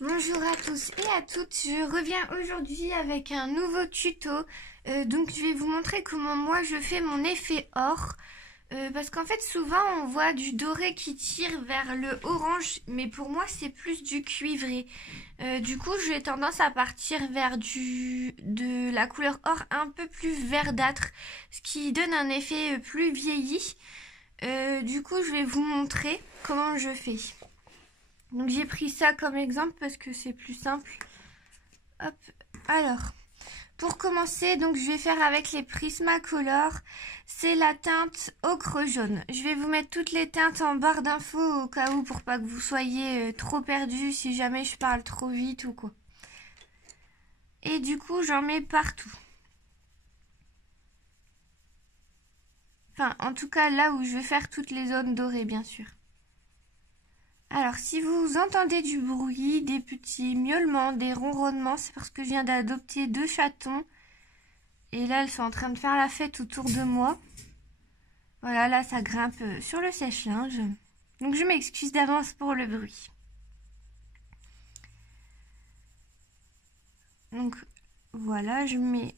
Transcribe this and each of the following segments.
Bonjour à tous et à toutes, je reviens aujourd'hui avec un nouveau tuto. Donc je vais vous montrer comment moi je fais mon effet or. Parce qu'en fait souvent on voit du doré qui tire vers le orange, mais pour moi c'est plus du cuivré. Du coup j'ai tendance à partir vers de la couleur or un peu plus verdâtre, ce qui donne un effet plus vieilli. Du coup je vais vous montrer comment je fais. Donc j'ai pris ça comme exemple parce que c'est plus simple. Hop. Alors, pour commencer, donc je vais faire avec les Prismacolor. C'est la teinte ocre jaune. Je vais vous mettre toutes les teintes en barre d'infos au cas où pour pas que vous soyez trop perdus si jamais je parle trop vite ou quoi. Et du coup, j'en mets partout. Enfin, en tout cas là où je vais faire toutes les zones dorées, bien sûr. Alors, si vous entendez du bruit, des petits miaulements, des ronronnements, c'est parce que je viens d'adopter 2 chatons. Et là, elles sont en train de faire la fête autour de moi. Voilà, là, ça grimpe sur le sèche-linge. Donc, je m'excuse d'avance pour le bruit. Donc, voilà, je mets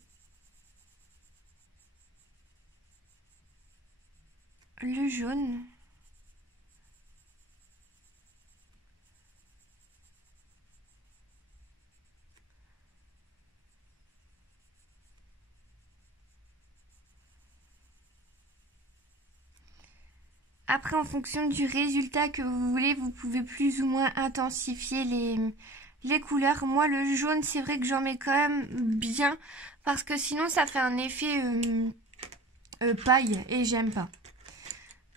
le jaune. Après, en fonction du résultat que vous voulez, vous pouvez plus ou moins intensifier les couleurs. Moi, le jaune, c'est vrai que j'en mets quand même bien parce que sinon, ça fait un effet paille et j'aime pas.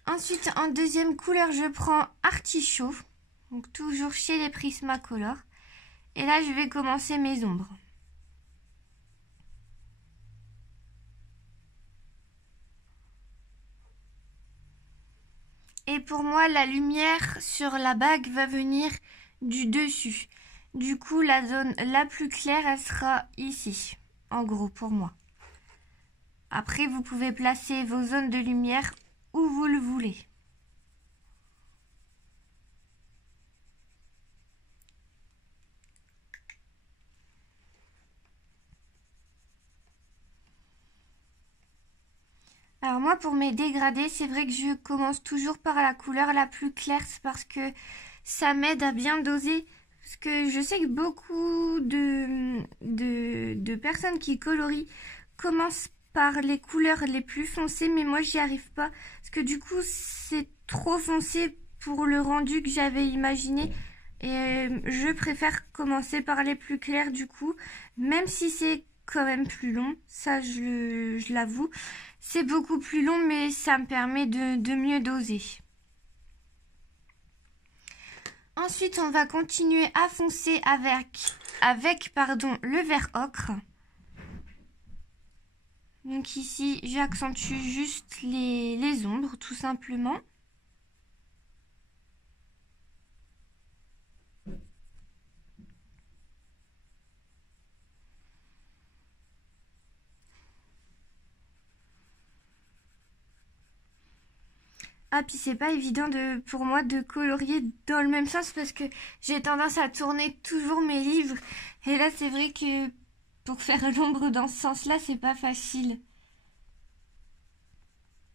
Ensuite, en deuxième couleur, je prends artichaut. Donc, toujours chez les Prismacolor. Et là, je vais commencer mes ombres. Et pour moi, la lumière sur la bague va venir du dessus. Du coup, la zone la plus claire, elle sera ici, en gros, pour moi. Après, vous pouvez placer vos zones de lumière où vous le voulez. Alors moi, pour mes dégradés, c'est vrai que je commence toujours par la couleur la plus claire, c'est parce que ça m'aide à bien doser. Parce que je sais que beaucoup de personnes qui colorient commencent par les couleurs les plus foncées, mais moi j'y arrive pas. Parce que du coup, c'est trop foncé pour le rendu que j'avais imaginé. Et je préfère commencer par les plus clairs du coup, même si c'est quand même plus long, ça je l'avoue. C'est beaucoup plus long, mais ça me permet de mieux doser. Ensuite, on va continuer à foncer avec le vert ocre. Donc ici, j'accentue juste les ombres, tout simplement. Ah, puis c'est pas évident pour moi de colorier dans le même sens parce que j'ai tendance à tourner toujours mes livres. Et là, c'est vrai que pour faire l'ombre dans ce sens-là, c'est pas facile.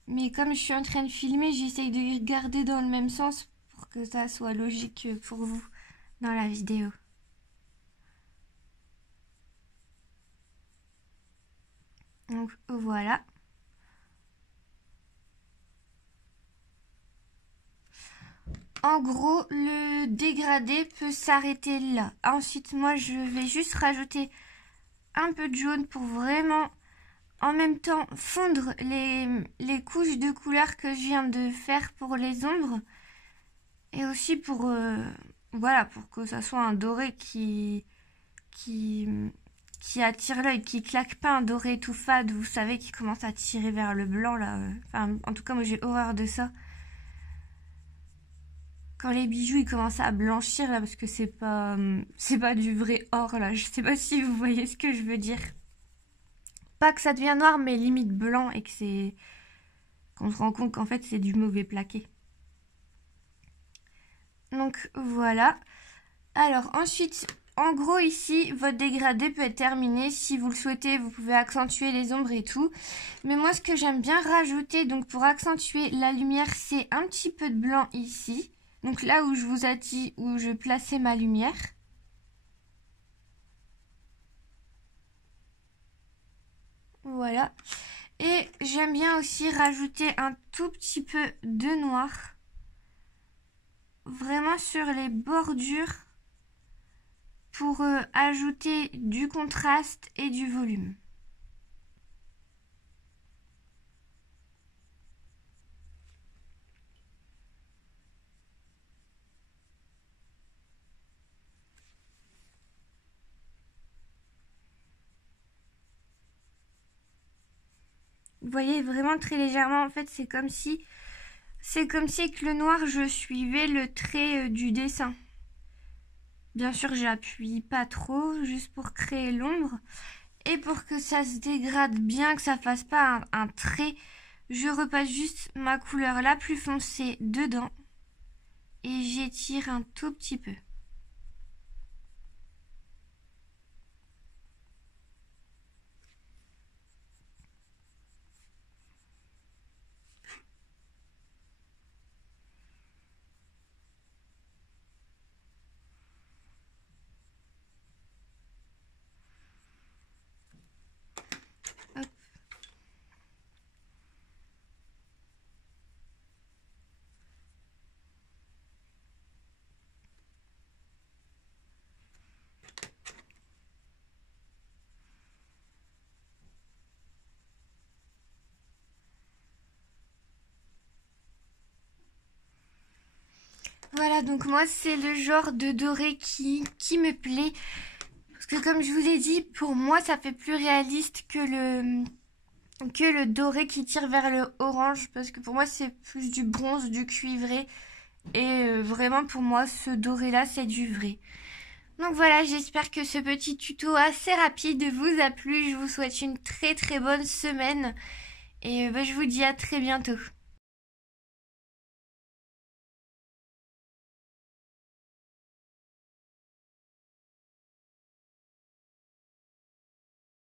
Mais comme je suis en train de filmer, j'essaye de regarder dans le même sens pour que ça soit logique pour vous dans la vidéo. Donc voilà. En gros, le dégradé peut s'arrêter là. Ensuite, moi, je vais juste rajouter un peu de jaune pour vraiment, en même temps, fondre les couches de couleurs que je viens de faire pour les ombres. Et aussi pour, voilà, pour que ça soit un doré qui attire l'œil, qui claque pas, un doré tout fade, vous savez, qui commence à tirer vers le blanc, là. Enfin, en tout cas, moi, j'ai horreur de ça. Quand les bijoux ils commencent à blanchir là parce que c'est pas du vrai or là, je sais pas si vous voyez ce que je veux dire. Pas que ça devient noir mais limite blanc et que qu'on se rend compte qu'en fait c'est du mauvais plaqué. Donc voilà. Alors ensuite, en gros ici, votre dégradé peut être terminé. Si vous le souhaitez, vous pouvez accentuer les ombres et tout. Mais moi, ce que j'aime bien rajouter, donc pour accentuer la lumière, c'est un petit peu de blanc ici. Donc là où je vous ai dit, où je plaçais ma lumière. Voilà. Et j'aime bien aussi rajouter un tout petit peu de noir. Vraiment sur les bordures. Pour ajouter du contraste et du volume. Vous voyez vraiment très légèrement, en fait c'est comme si avec le noir je suivais le trait du dessin. Bien sûr j'appuie pas trop, juste pour créer l'ombre. Et pour que ça se dégrade bien, que ça fasse pas un trait, je repasse juste ma couleur la plus foncée dedans. Et j'étire un tout petit peu. Hop. Voilà, donc moi c'est le genre de doré qui me plaît. Parce que comme je vous ai dit, pour moi ça fait plus réaliste que le doré qui tire vers le orange. Parce que pour moi c'est plus du bronze, du cuivré. Et vraiment pour moi ce doré là c'est du vrai. Donc voilà, j'espère que ce petit tuto assez rapide vous a plu. Je vous souhaite une très très bonne semaine. Et je vous dis à très bientôt.